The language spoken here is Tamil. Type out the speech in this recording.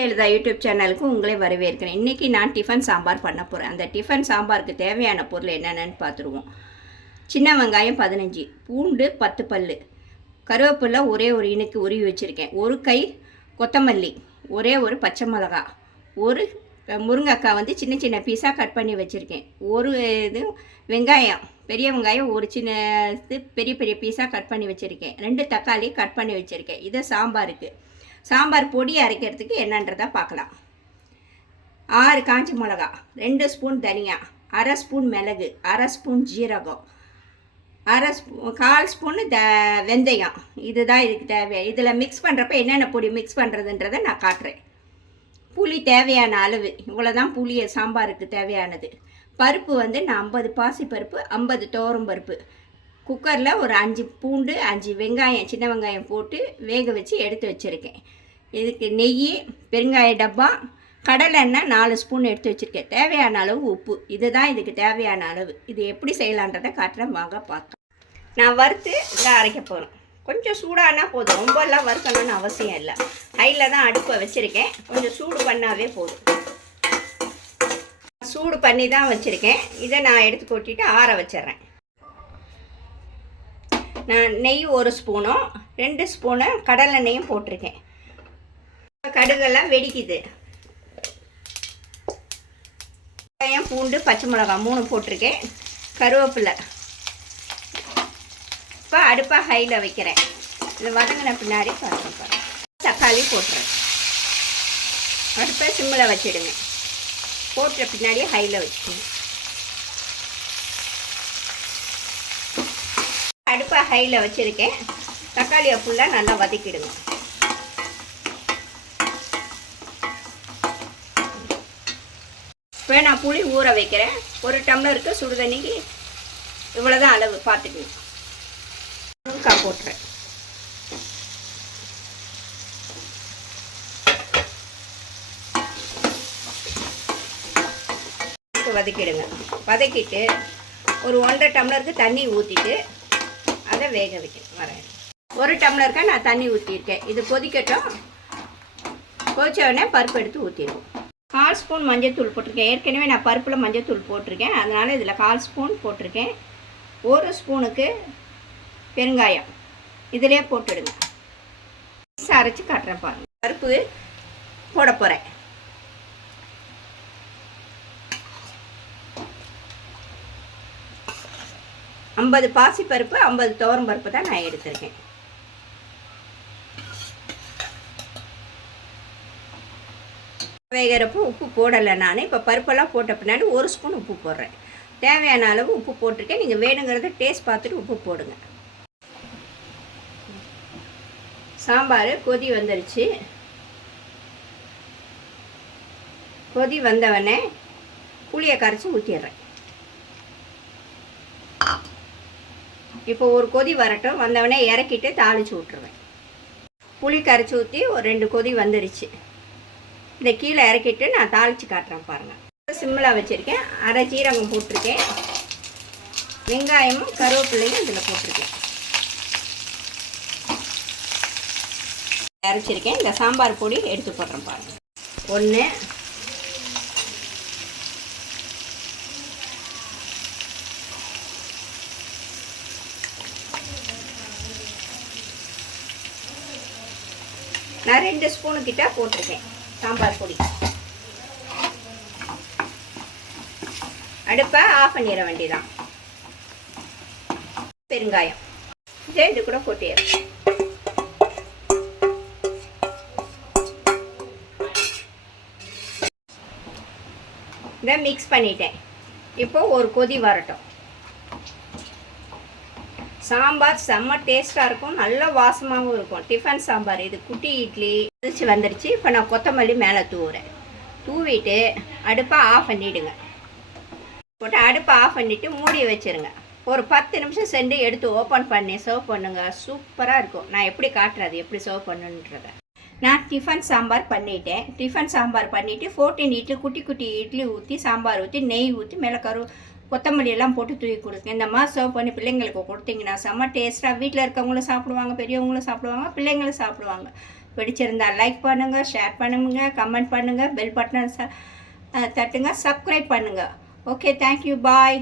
எழுதா யூடியூப் சேனலுக்கு உங்களே வரவேற்கிறேன். இன்றைக்கி நான் டிஃபன் சாம்பார் பண்ண போகிறேன். அந்த டிஃபன் சாம்பாருக்கு தேவையான பொருள் என்னென்னு பார்த்துருவோம். சின்ன வெங்காயம் 15, பூண்டு 10 பல், கருவேப்பிலை ஒரே ஒரு இனுக்கு உருவி வச்சுருக்கேன், ஒரு கை கொத்தமல்லி, ஒரே ஒரு பச்சை மிளகா, ஒரு முருங்கைக்காய் வந்து சின்ன சின்ன பீஸாக கட் பண்ணி வச்சுருக்கேன், ஒரு இது வெங்காயம் பெரிய வெங்காயம் ஒரு சின்ன பெரிய பெரிய பீஸாக கட் பண்ணி வச்சுருக்கேன், 2 தக்காளி கட் பண்ணி வச்சுருக்கேன். இது சாம்பாருக்கு. சாம்பார் பொடி அரைக்கிறதுக்கு என்னன்றதை பார்க்கலாம். 6 காஞ்ச மிளகா, 2 ஸ்பூன் தனியா, அரை ஸ்பூன் மிளகு, அரை ஸ்பூன் ஜீரகம், கால் ஸ்பூன் வெந்தயம். இதுதான் இதுக்கு தேவை. இதில் மிக்ஸ் பண்ணுறப்ப என்னென்ன பொடி மிக்ஸ் பண்ணுறதுன்றதை நான் காட்டுறேன். புளி தேவையான அளவு, இவ்வளோதான் புளியை சாம்பாருக்கு தேவையானது. பருப்பு வந்து நான் 50 பாசி பருப்பு, 50 துவரம் பருப்பு. குக்கரில் ஒரு 5 பூண்டு 5 வெங்காயம் சின்ன வெங்காயம் போட்டு வேக வச்சு எடுத்து வச்சுருக்கேன். இதுக்கு நெய், பெருங்காய டப்பா, கடலெண்ணெய் 4 ஸ்பூன் எடுத்து வச்சுருக்கேன். தேவையான அளவு உப்பு. இதுதான் இதுக்கு தேவையான அளவு. இது எப்படி செய்யலான்றதை காட்டுறேன், வாங்க பார்க்கலாம். நான் வறுத்து இதை அரைக்க போகிறேன். கொஞ்சம் சூடானா போதும், ரொம்பலாம் வறுக்கணும்னு அவசியம் இல்லை. ஹையில் தான் அடுப்பை வச்சுருக்கேன், கொஞ்சம் சூடு பண்ணாவே போதும். சூடு பண்ணி தான் வச்சுருக்கேன். இதை நான் எடுத்து கொட்டிட்டு ஆற வச்சிட்றேன். நான் நெய் 1 ஸ்பூனும் 2 ஸ்பூனு கடலெண்ணெயும் போட்டிருக்கேன். கடுகெல்லாம் வெடிக்குது. வெங்காயம், பூண்டு, பச்சை மிளகா 3 போட்டிருக்கேன், கருவேப்பிலை. இப்போ அடுப்பை ஹையில் வைக்கிறேன். இது வதங்கின பின்னாடி பாருங்கள், தக்காளி போட்டுறேன். அடுப்பை சிம்மில் வச்சிடுங்க. போட்ட பின்னாடி ஹையில் வச்சுக்கோங்க. அடுப்பை ஹையில் வச்சுருக்கேன். தக்காளியை ஃபுல்லாக நல்லா வதக்கிடுங்க. இப்போ நான் புளி ஊற வைக்கிறேன். 1 டம்ளருக்கு சுடு தண்ணிக்கு இவ்வளோதான் அளவு பார்த்துக்கணும். முருங்கைக்காய் போட்டுறேன். வதக்கிடுங்க. வதக்கிட்டு ஒரு 1.5 டம்ளருக்கு தண்ணி ஊற்றிட்டு அதை வேக வைக்கணும். வரேன். 1 டம்ளருக்கு நான் தண்ணி ஊற்றிருக்கேன். இது கொதிக்கட்டும். கொதிச்ச உடனே பருப்பு எடுத்து ஊற்றிடுவோம். 1/4 ஸ்பூன் மஞ்சள் தூள் போட்டிருக்கேன். ஏற்கனவே நான் பருப்பில் மஞ்சள் தூள் போட்டிருக்கேன், அதனால் இதில் 1/4 ஸ்பூன் போட்டிருக்கேன். 1 ஸ்பூனுக்கு பெருங்காயம் இதிலே போட்டுடுங்க. அரைச்சி காட்டுறேன் பாருங்கள். பருப்பு போட போகிறேன். ஐம்பது பாசி பருப்பு, 50 துவரம் பருப்பு தான் நான் எடுத்திருக்கேன். வேகிறப்போ உப்பு போடலை நான். இப்போ பருப்பெல்லாம் போட்ட பின்னாடி 1 ஸ்பூன் உப்பு போடுறேன். தேவையான அளவு உப்பு போட்டிருக்கேன். நீங்கள் வேணுங்கிறத டேஸ்ட் பார்த்துட்டு உப்பு போடுங்க. சாம்பார் கொதி வந்துருச்சு. கொதி வந்தவொடனே புளியை கரைச்சி ஊற்றிடுறேன். இப்போ ஒரு கொதி வரட்டும். வந்தவொடனே இறக்கிட்டு தாளித்து விட்ருவேன். புளி கரைச்சி ஊற்றி ஒரு 2 கொதி வந்துருச்சு. இதை கீழே இறக்கிட்டு நான் தாளித்து காட்டுறேன் பாருங்கள். சிம்மில் வச்சுருக்கேன். அரை ஜீரகம் போட்டிருக்கேன். வெங்காயமும் கருவேப்பிலையும் இதில் போட்டிருக்கேன். அரைச்சிருக்கேன். இந்த சாம்பார் பொடி எடுத்து போடுறேன் பாருங்கள். 1, நான் 2 ஸ்பூனு கிட்ட போட்டிருக்கேன் சாம்பார் பொடி. அடுப்பை ஆஃப் பண்ணிட வேண்டியதான். பெருங்காயம் இது கூட கொட்டிடுறேன். இதை மிக்ஸ் பண்ணிட்டேன். இப்போ ஒரு கொதி வரட்டும். சாம்பார் செம்ம டேஸ்ட்டாக இருக்கும், நல்ல வாசமாகவும் இருக்கும். டிஃபன் சாம்பார் இது. குட்டி இட்லி வந்துடுச்சு. இப்போ நான் கொத்தமல்லி மேலே தூவுறேன். தூவிட்டு அடுப்பை ஆஃப் பண்ணிவிடுங்க. போட்டு அடுப்பை ஆஃப் பண்ணிவிட்டு மூடி வச்சுருங்க. ஒரு 10 நிமிஷம் சென்று எடுத்து ஓப்பன் பண்ணி சர்வ் பண்ணுங்கள். சூப்பராக இருக்கும். நான் எப்படி காட்டுறது, எப்படி சர்வ் பண்ணுன்றத. நான் டிஃபன் சாம்பார் பண்ணிட்டேன். டிஃபன் சாம்பார் பண்ணிவிட்டு 14 இட்லி, குட்டி குட்டி இட்லி ஊற்றி, சாம்பார் ஊற்றி, நெய் ஊற்றி, மேலே கொத்தமல்லி எல்லாம் போட்டு தூவி கொடுங்க. இந்த மாதிரி சர்வ் பண்ணி பிள்ளைங்களுக்கு கொடுத்தீங்கன்னா செம்ம டேஸ்ட்டாக வீட்டில் இருக்கவங்களும் சாப்பிடுவாங்க, பெரியவங்களும் சாப்பிடுவாங்க, பிள்ளைங்களும் சாப்பிடுவாங்க. பிடிச்சிருந்தா லைக் பண்ணுங்கள், ஷேர் பண்ணுங்கள், கமெண்ட் பண்ணுங்கள், பெல் பட்டனை தட்டுங்க, சப்ஸ்கிரைப் பண்ணுங்கள். ஓகே, தேங்க்யூ, பாய்.